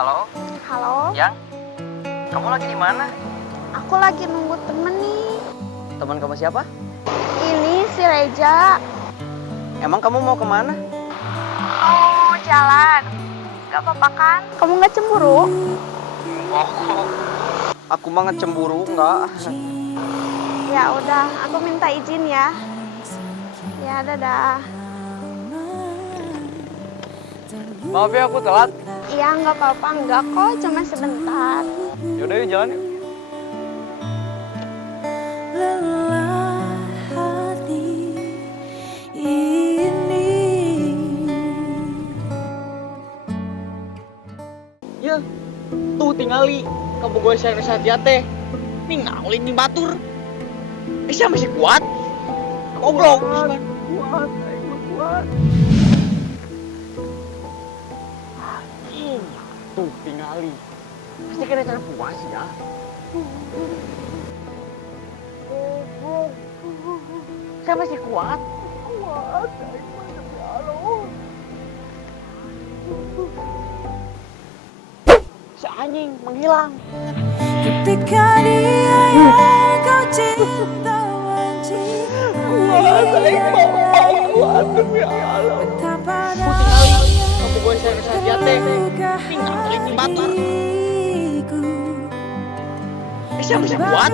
Halo, Halo, Yang? Kamu lagi di mana? aku lagi nunggu temen nih. Teman kamu siapa? Ini si Reja. Emang kamu mau kemana? Oh, jalan. Gak apa-apa kan? Kamu gak cemburu? Oh, aku banget cemburu, enggak. Ya udah, aku minta izin ya. Ya, dadah. Maaf ya aku telat. Iya, nggak apa-apa. Enggak kok, cuma sebentar. Yaudah yuk jalan yuk. Lelah hati ini. Ya, tuh tingali kamu gue sayang saja teh. Nih ngaulin nih batur. Siapa masih kuat? Goblok. Kuat, kuat. Anjing, tuh tingali. Pasti kena cara puas ya. Goblok. Saya masih kuat. Kuat, ya Allah. Si anjing menghilang. Ketika dia yang kau cinta mencintai Kuat demi Allah. betapa Kamu gue sayang saja teh. Tinggalin nih batur. hatiku. Siapa sih kuat?